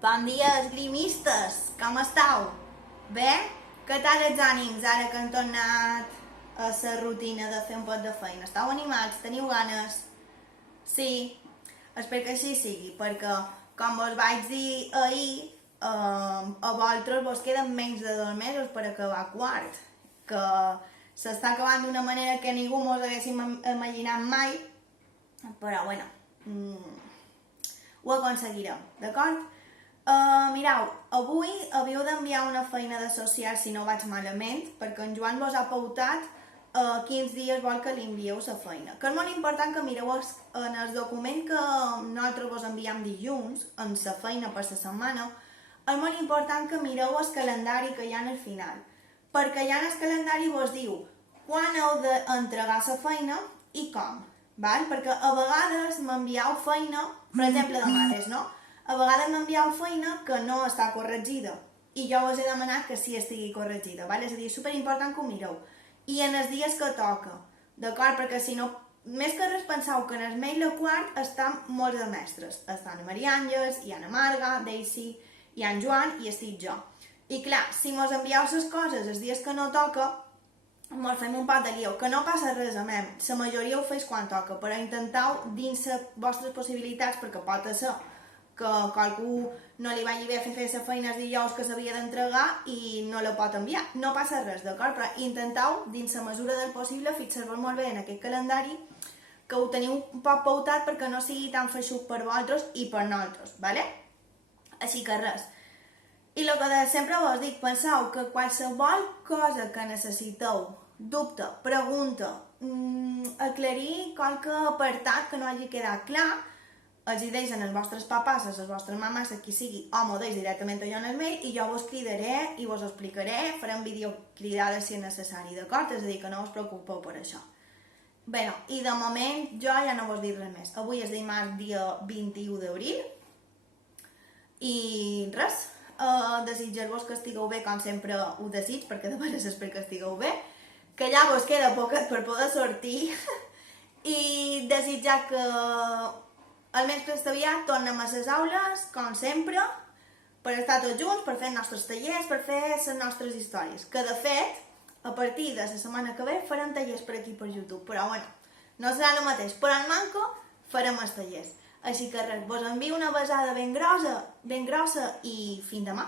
Bon dia, esgrimistes! Com estàu? Bé? Què tal els ànims ara que han tornat a la rutina de fer un pot de feina? Estàu animats? Teniu ganes? Sí? Espero que així sigui, perquè, com vos vaig dir ahir, a vosaltres vos queden menys de 2 mesos per acabar quart, que s'està acabant d'una manera que ningú mos haguéssim imaginat mai, però bueno, ho aconseguirem, d'acord? Mireu, avui havíeu d'enviar una feina de social si no vaig malament, perquè en Joan vos ha pautat quins dies vol que li envieu la feina. Que és molt important que mireu en el document que nosaltres vos enviem dilluns, en la feina per la setmana, és molt important que mireu el calendari que hi ha al final, perquè allà en el calendari vos diu quan heu d'entregar la feina i com, val? Perquè a vegades m'envieu feina, per exemple de mares, no? A vegades m'envieu feina que no està corregida i jo us he demanat que sí estigui corregida, val? És a dir, és superimportant que ho mireu. I en els dies que toca, d'acord? Perquè si no, més que res penseu que en el mail de quart estan molts de mestres. Estan en Maria Àngels, hi ha en Marga, Daisy, hi ha en Joan i estic jo. I clar, si mos envieu les coses els dies que no toca, mos fem un pot de guió, que no passa res, amem. La majoria ho feis quan toca, però intenteu dins les vostres possibilitats, perquè pot ser que qualcú no li vagi bé fer la feina els dijous que s'havia d'entregar i no la pot enviar. No passa res, d'acord? Però intenteu, dins la mesura del possible, fixar-vos molt bé en aquest calendari, que ho teniu un poc pautat perquè no sigui tan feixuc per vosaltres i per nosaltres, ¿vale? Així que res. I el que sempre vos dic, penseu que qualsevol cosa que necessiteu, dubte, pregunta, aclarir qualque apartat que no hagi quedat clar, els hi deixen els vostres papàs, les vostres mamàs, qui sigui, o m'ho deix directament a jo en el mail i jo vos cridaré i vos explicaré, farem videocridades si és necessari, d'acord? És a dir, que no us preocupeu per això. Bé, i de moment jo ja no vos dic res més. Avui és dimarts, dia 21 d'abril, i res, desitjar-vos que estigueu bé, com sempre ho desig, perquè de veres espero que estigueu bé, que ja vos queda poquet per poder sortir, i desitjar que el mes que està aviat tornem a les aules, com sempre, per estar tots junts, per fer els nostres tallers, per fer les nostres històries. Que, de fet, a partir de la setmana que ve farem tallers per aquí per YouTube. Però, bueno, no serà el mateix. Però en manco farem els tallers. Així que res, vos envio una besada ben grossa i fins demà.